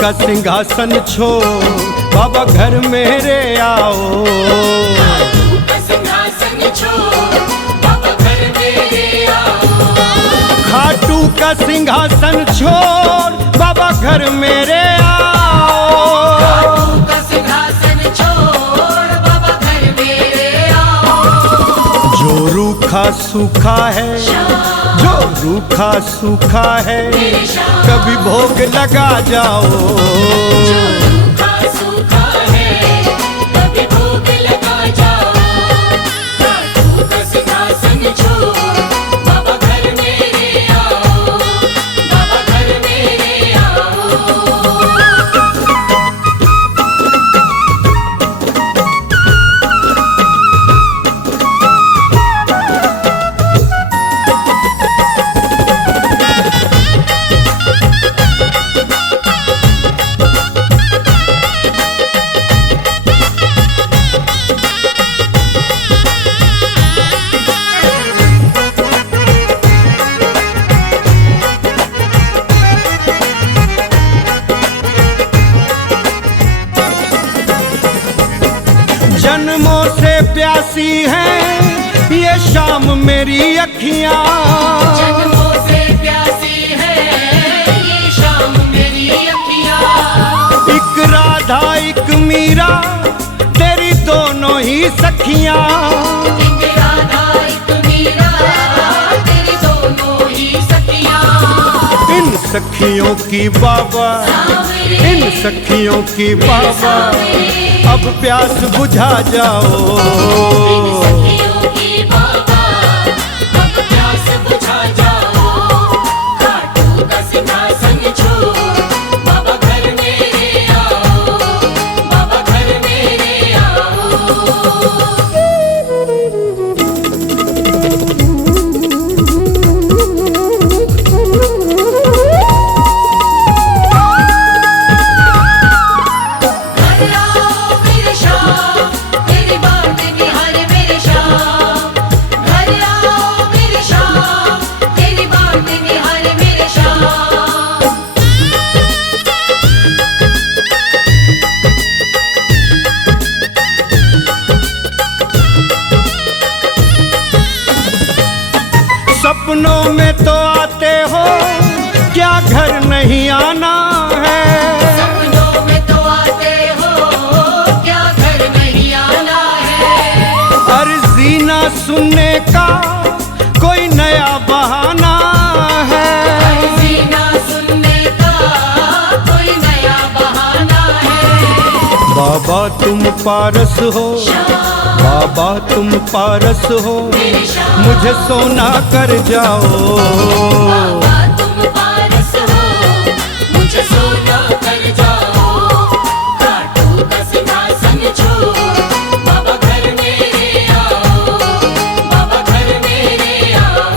का सिंहासन छोड़ बाबा घर मेरे आओ। खाटू का सिंहासन छोड़ बाबा घर मेरे आओ। खाटू का सिंहासन छोड़ बाबा घर मेरे आओ। खाटू का सिंहासन छोड़ बाबा घर मेरे आओ। जो रूखा सूखा है, जो रूखा सूखा है, कभी भोग लगा जाओ। जो रूखा सूखा है कभी भोग लगा जाओ। खाटू का सिंहासन छोड़ बाबा घर मेरे आओ। बाबा घर मेरे आओ। जन्मों से प्यासी हैं ये शाम मेरी अखियां। जन्मों से प्यासी है ये शाम मेरी अखियाँ। एक राधा एक मीरा तेरी दोनों ही सखियां। एक राधा एक मीरा तेरी दोनों ही सखियाँ। इन सखियों की बाबा, इन सखियों की बाबा अब प्यास बुझा जाओ। इन सखियों की बाबा अब प्यास बुझा जाओ। खाटू का सिंहासन छोड़ बाबा घर मेरे आओ। बाबा घर मेरे आओ। घर आओ मेरे शाम तेरी बात निहार मेरे शाम। घर आओ मेरे शाम तेरी बात निहार मेरे शाम। सपनों में तो आते हो क्या घर नहीं आना है। सपनों में तो आते हो क्या घर नहीं आना है। अर्जी ना सुनने का कोई नया बहाना है। अर्जी ना सुनने का कोई नया बहाना है। बाबा तुम पारस हो, बाबा तुम पारस हो, मुझे सोना कर जाओ। बाबा तुम पारस हो मुझे सोना कर जाओ। खाटू का सिंहासन छोड़ बाबा घर मेरे आओ। बाबा घर मेरे आओ।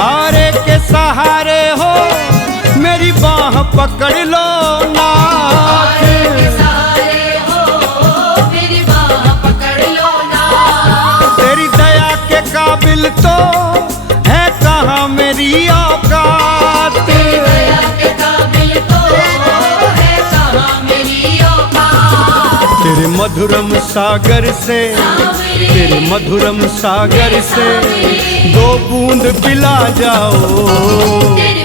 आरे के सहारे हो मेरी बाह पकड़ लो नाथ। के सहारे हो मेरी बाह पकड़ लो ना। तेरी दया के काबिल तो है कहाँ मेरी औकात। तेरी दया के काबिल तो है कहाँ मेरी औकात। तेरे मधुरम सागर से, तेरे मधुरम सागर से दो बूंद पिला जाओ। तेरे